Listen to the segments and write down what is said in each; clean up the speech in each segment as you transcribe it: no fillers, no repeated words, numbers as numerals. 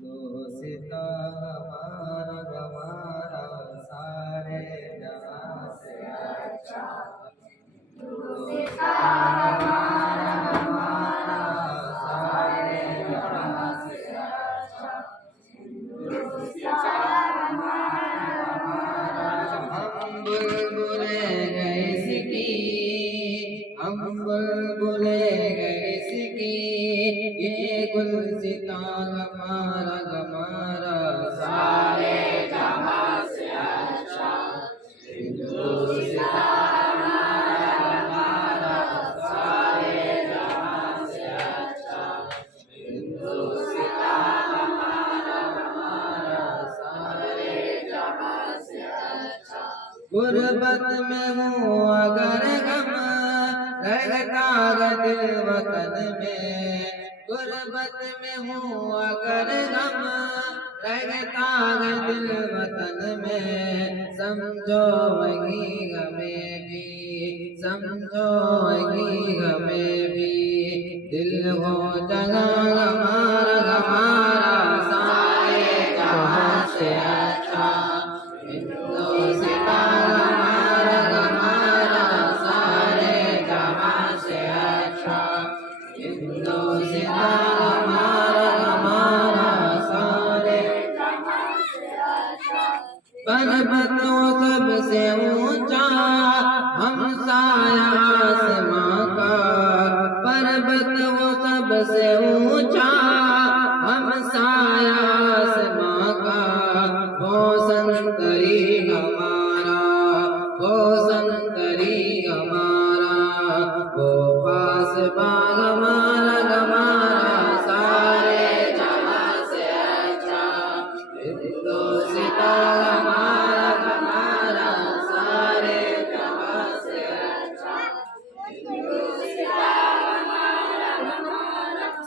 दोस्ता हमारा गमारा सारे जहां से अच्छा। दोस्ता हमारा गमारा सारे जहां से अच्छा। हम बुलबुले गए इसकी, हम बुलबुले गए इसकी, ये गुलसिता हमारा गमारा सारे जहां से अच्छा। गुलसिता हमारा गमारा सारे जहां से अच्छा। गुलसिता हमारा गमारा सारे जहां से अच्छा। गुर्बत में हूँ अगर गम रहता है दिल वतन में, गुर्बत में हूँ अगर गम रहता है दिल वतन में, समझो वही हमें भी, समझो वही हमें भी, दिल हो जगह हमारा हमारा सारे जहां से अच्छा। दोस्ता हमारा हमारा सारे जहां से अच्छा। दोस्ता हमारा हमारा सारे जहां से अच्छा। पर्वत सबसे ऊंचा हमसाया आसमां का, पर्वत वो सबसे ऊंचा हमसाया आसमां का, वो संतरी हमारा, वो संतरी हमारा, वो पास बाग हमारा हमारा सारे जहां से अच्छा। दोस्ता हमारा हमारा सारे जहां से अच्छा।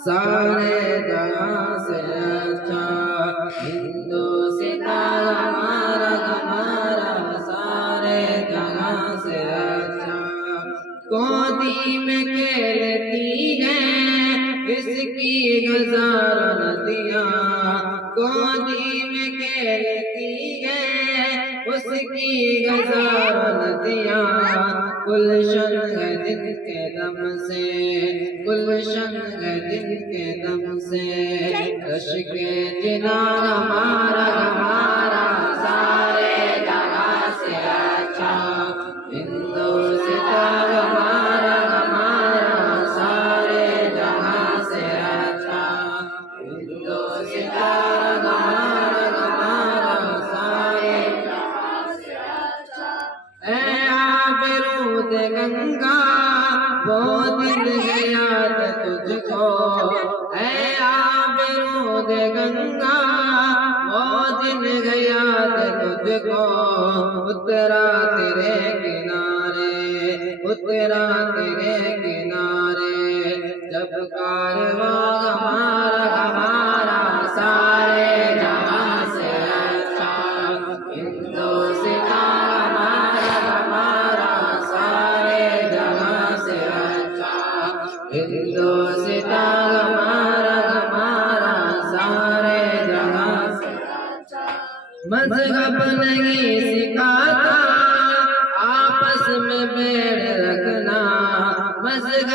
सारे जहां से अच्छा। दोस्ता हमारा हमारा सारे जहां से अच्छा। गोदी में खेलती है इसकी हजारों नदियाँ, गोदी में खेलती है उसकी हजारों नदियाँ, गुलशन है जिनके दम से, गुलशन है जिनके दम से, रश्के जिना हमारा हमारा सारे जहां से अच्छा। दोस्ता हमारा हमारा सारे जहां से अच्छा। दोस्ता हमारा हमारा सारे जहां से अच्छा। ऐ आबरूद गंगा वो दिन गया था तुझको, ऐ आबरूद गंगा वो दिन गया था तुझको, उतरा तेरे किनारे, उतरा तेरे किनारे, जब कारवां हमारा हमारा सारे जहां से अच्छा। दोस्ता हमारा हमारा सारे जहां से अच्छा। दोस्ता हमारा हमारा सारे जहां से अच्छा। मज़हब नहीं सिखाता आपस में बैर रखना, मज़हब